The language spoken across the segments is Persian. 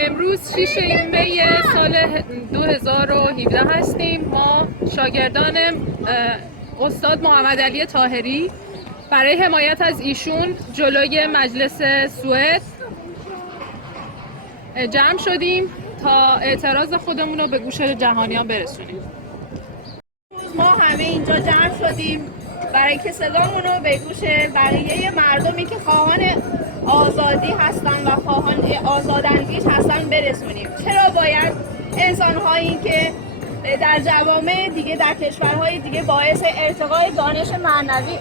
امروز 6 می سال 2017 هستیم. ما شاگردان استاد محمد علی طاهری برای حمایت از ایشون جلوی مجلس سوئد جمع شدیم تا اعتراض خودمون رو به گوش جهانیان برسونیم. ما همه اینجا جمع شدیم برای که صدامون رو به گوش بقیه مردمی که خواهان آزادی هستن و خواهان آزاداندیش هستن برسونیم. چرا باید انسان‌هایی که در جوامع دیگه، در کشورهای دیگه باعث ارتقای دانش معنوی،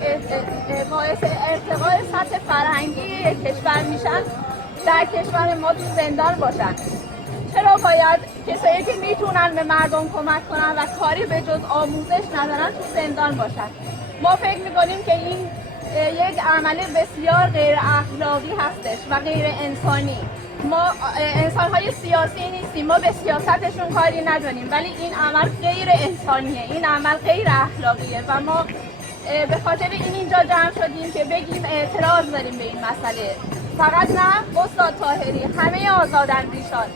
باعث ارتقای سطح فرهنگی کشور میشن، در کشور ما تو زندان باشن؟ چرا باید کسایی که میتونن به مردم کمک کنن و کاری به جز آموزش ندارن تو زندان باشن؟ ما فکر میکنیم که این یک عمل بسیار غیر اخلاقی هستش و غیر انسانی. ما انسان‌های سیاسی نیستیم، ما به سیاستشون کاری نداریم، ولی این عمل غیر انسانیه، این عمل غیر اخلاقیه و ما به خاطر اینجا جمع شدیم که بگیم اعتراض داریم به این مسئله. فقط نه استاد طاهری، همه آزاداندیشان،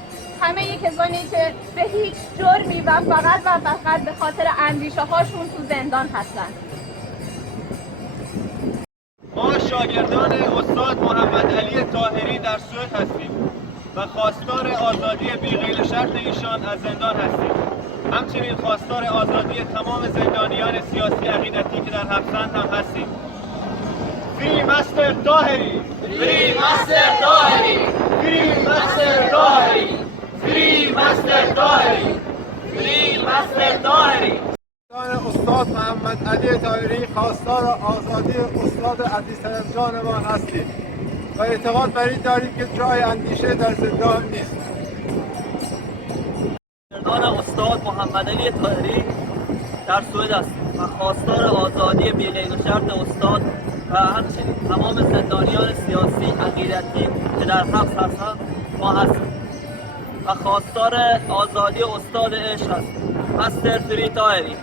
همه کسانی که به هیچ جرمی و فقط به خاطر اندیشه هاشون تو زندان هستن. ما شاگردان استاد محمد علی طاهری در سوئد هستیم و خواستار آزادی بی‌قید شرط ایشان از زندان هستیم. همچنین خواستار آزادی تمام زندانیان سیاسی عقیدتی که در حبسند هم هستیم. فری مستر طاهری! فری مستر طاهری! فری مستر طاهری! فری مستر طاهری! فری مستر طاهری! استاد محمد علی طاهری خواستار آزادی استاد عزیز جانمان هستیم و اعتقاد بر این داریم که جای اندیشه در زندان نیست. شاگردان استاد محمد علی طاهری در سوئد هستیم و خواستار آزادی بی‌قید و شرط استاد و همچنین تمام زندانیان سیاسی عقیدتی که در حبس هستند ما هستیم و خواستار آزادی استاد عشق هستیم. مستر فری طاهری.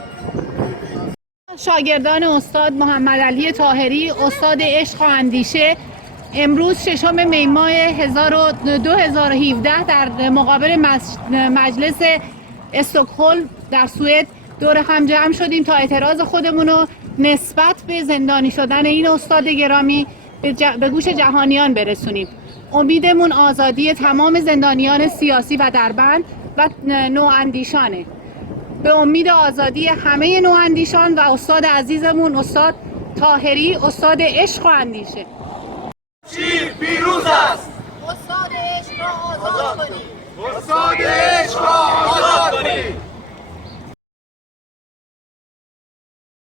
شاگردان استاد محمد علی طاهری استاد عشق و اندیشه امروز 6 می ماه 2017 در مقابل مجلس استکهلم در سوئد دور هم جمع شدیم تا اعتراض خودمون رو نسبت به زندانی شدن این استاد گرامی به گوش جهانیان برسونیم. امیدمون آزادی تمام زندانیان سیاسی و دربند و نواندیشانه. به امید آزادی همه نواندیشان و استاد عزیزمون استاد طاهری استاد عشق و اندیشه. شیر پیروز است! استاد عشق را آزاد کنید! استاد